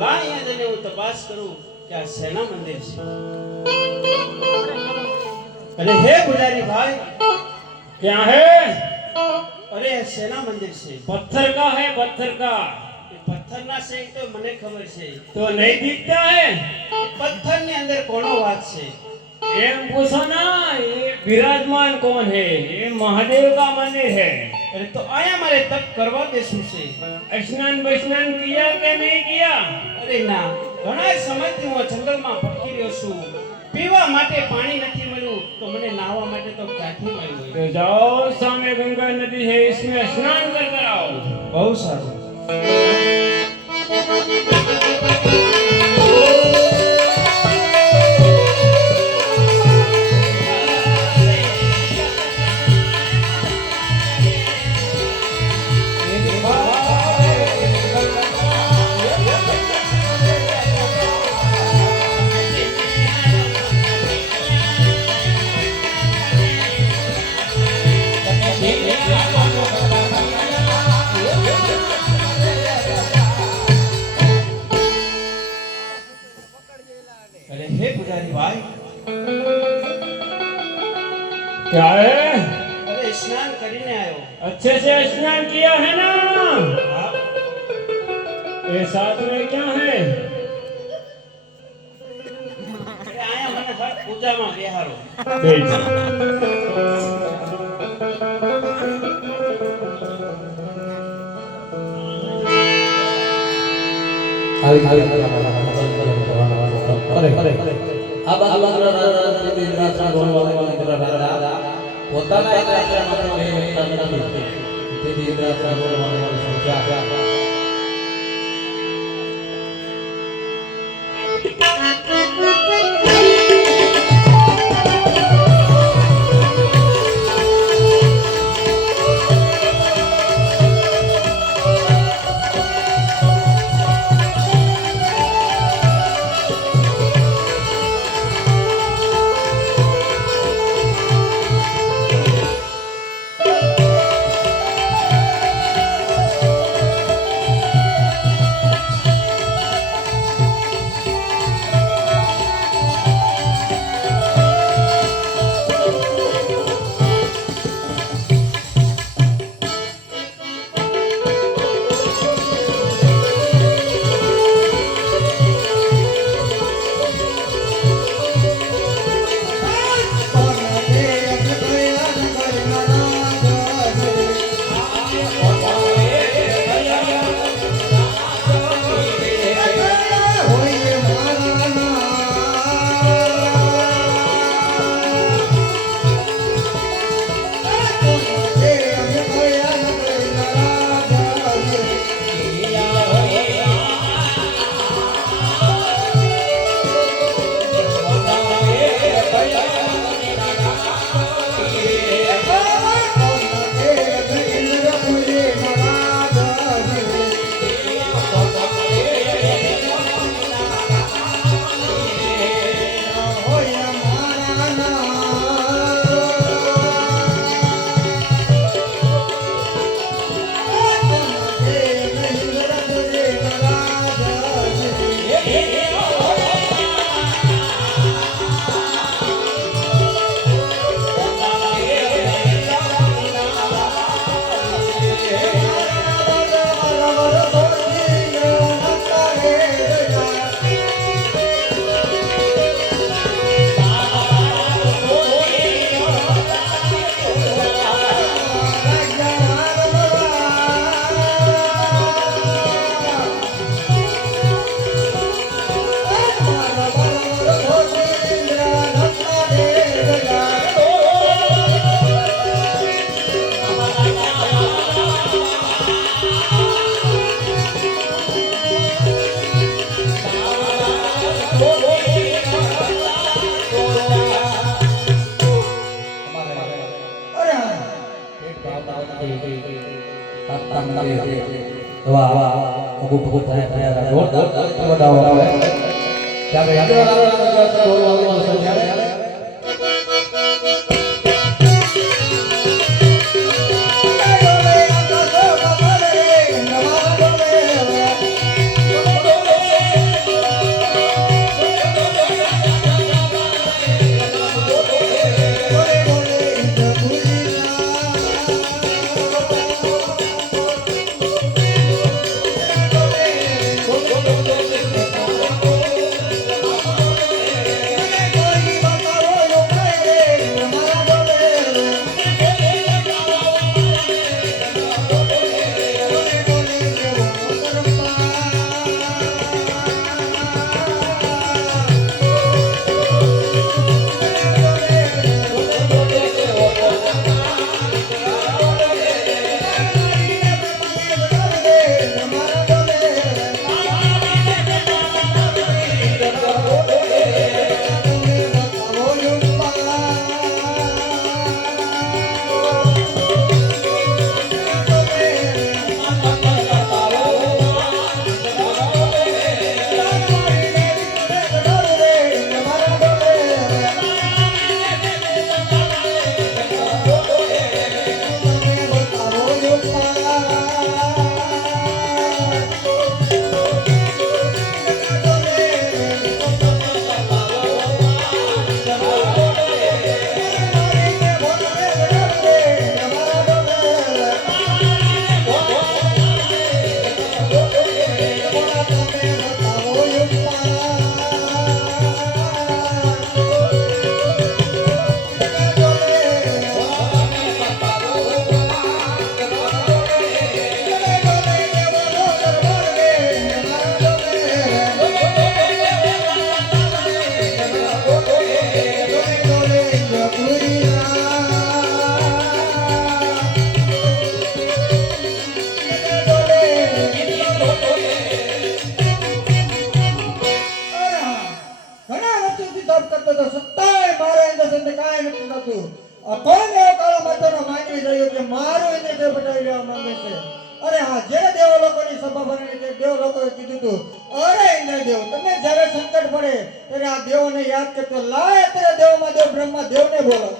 લા અહીંયા જઈને હું તપાસ કરું કે આ સેના મંદિર છે। अरे हे पुजारी भाई क्या है? अरे सेना मंदिर से पत्थर का है, पत्थर का। ये पत्थर ना से तो मने खबर से तो नहीं दिखता है? पत्थर ने अंदर कोनो बात से एम पूछो ना, ये विराजमान कौन है? ये महादेव का मंदिर है। अरे तो आया मारे तब करवा देशु से स्नान बस्नान किया के नहीं किया? अरे ना घણા સમયથી હું જંગલમાં ભટકી રહ્યો છું। પીવા માટે પાણી નથી મળ્યું તો મને નાહવા માટે તો ક્યાંથી મળ્યું? तो जाओ, सामने गंगा नदी है, इसमें स्नान कर कर आओ। બહુ સારું। अरे हे पुजारी भाई क्या है? अरे स्नान કરીને आयो। अच्छे से स्नान किया है ना? हाँ। ये साथ में क्या है? अरे आया મને હર પૂજામાં બેહારો। આ બાજુના રાજા ઇન્દ્રાસન બોલવાના રાજા પોતાના એક રાજામાં બે વ્યક્તિ નથી તેથી ઇન્દ્રાસન બોલવાના સમજ્યા। વાહ વાહ અગુ ભગુ થયા જોર બતાવો આવે ત્યારે યાદ રાખવાનું સમજાય। નથી થતું. આ કોણ એવો કાળો માથાનો માનવી રહ્યો કે મારું એને તે બતાવી લેવા માંગે છે? અરે હા, જ્યારે દેવ લોકોની સભા ભરાણી તે દેવ લોકોએ કીધું હતું, અરે ઇન્દ્રદેવ, તમે જ્યારે સંકટ પડે ત્યારે આ દેવોને યાદ કરતો, લાય અત્યારે દેવોમાં દેવ બ્રહ્મા દેવને બોલો.